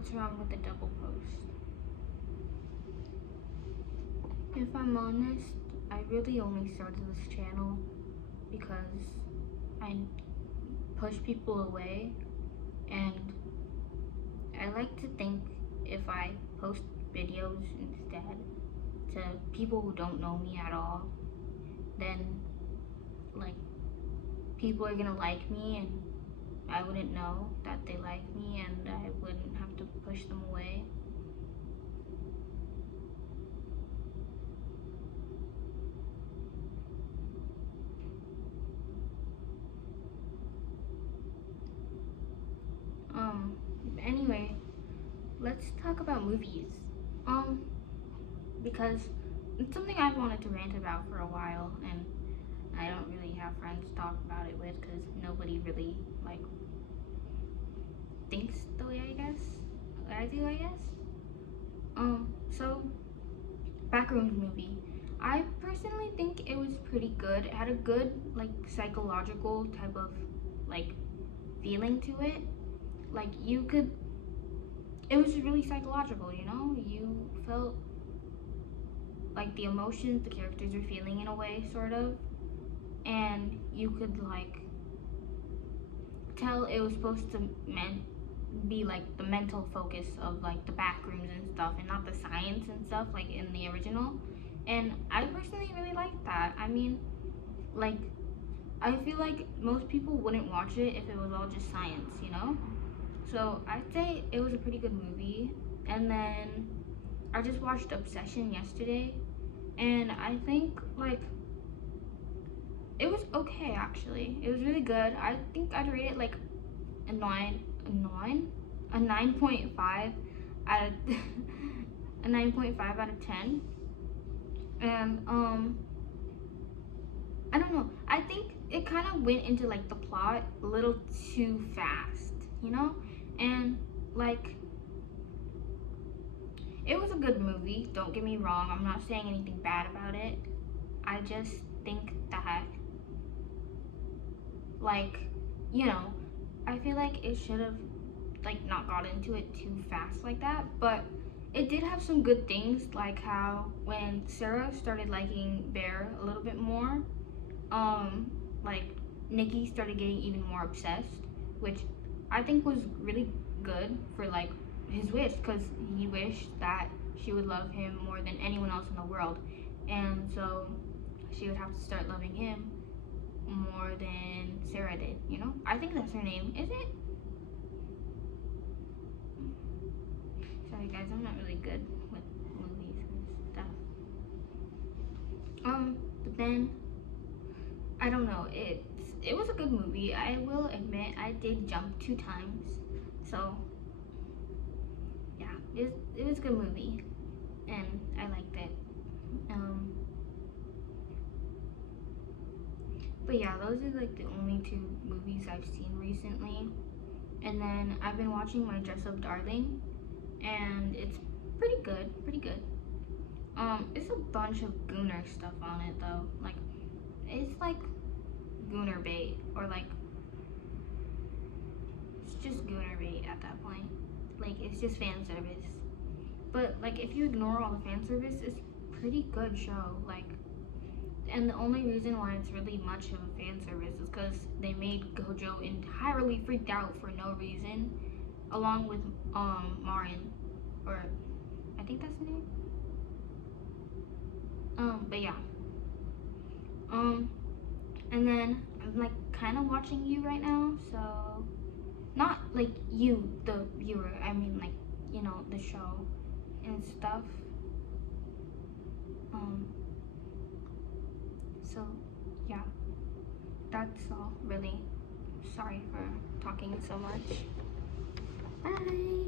what's wrong with the double post. If I'm honest, I really only started this channel because I push people away, and I like to think if I post videos instead to people who don't know me at all, then like people are gonna like me, and I wouldn't know that they like me, and I wouldn't have to push them away. Anyway, let's talk about movies. Because it's something I've wanted to rant about for a while, and I don't really have friends to talk about it with because nobody really like thinks the way I do, I guess. So Backrooms movie. I personally think it was pretty good. It had a good like psychological type of like feeling to it. Like it was really psychological, you know? You felt like the emotions the characters were feeling in a way, sort of. And you could like tell it was supposed to be like the mental focus of like the backrooms and stuff, and not the science and stuff like in the original. And I personally really liked that. I mean, like, I feel like most people wouldn't watch it if it was all just science, you know? So I'd say it was a pretty good movie. And then I just watched Obsession yesterday, and I think like it was okay actually. It was really good. I think I'd rate it like a 9.5 out of a 9.5 out of 10. And I don't know. I think it kind of went into like the plot a little too fast, you know? And like it was a good movie, don't get me wrong. I'm not saying anything bad about it. I just think that like, you know, I feel like it should have like not got into it too fast like that, but it did have some good things, like how when Sarah started liking Bear a little bit more, like Nikki started getting even more obsessed, which I think was really good for like his wish, because he wished that she would love him more than anyone else in the world, and so she would have to start loving him more than Sarah did, you know? I think that's her name, is it? Sorry guys, I'm not really good with movies and stuff. But then I don't know, it was a good movie. I will admit I did jump 2 times. So yeah, it was a good movie, and I liked it. But yeah, those are like the only 2 movies I've seen recently. And then I've been watching My Dress Up Darling, and it's pretty good, it's a bunch of Gooner stuff on it though. Like, it's like Gooner bait, or like, it's just Gooner bait at that point. Like, it's just fan service. But like, if you ignore all the fan service, it's a pretty good show. Like, and the only reason why it's really much of a fan service is because they made Gojo entirely freaked out for no reason, along with Marin, or I think that's the name. But yeah. And then I'm like kind of watching you right now, so not like you, the viewer. I mean like, you know, the show and stuff. So yeah, that's all really. Sorry for talking so much. Bye.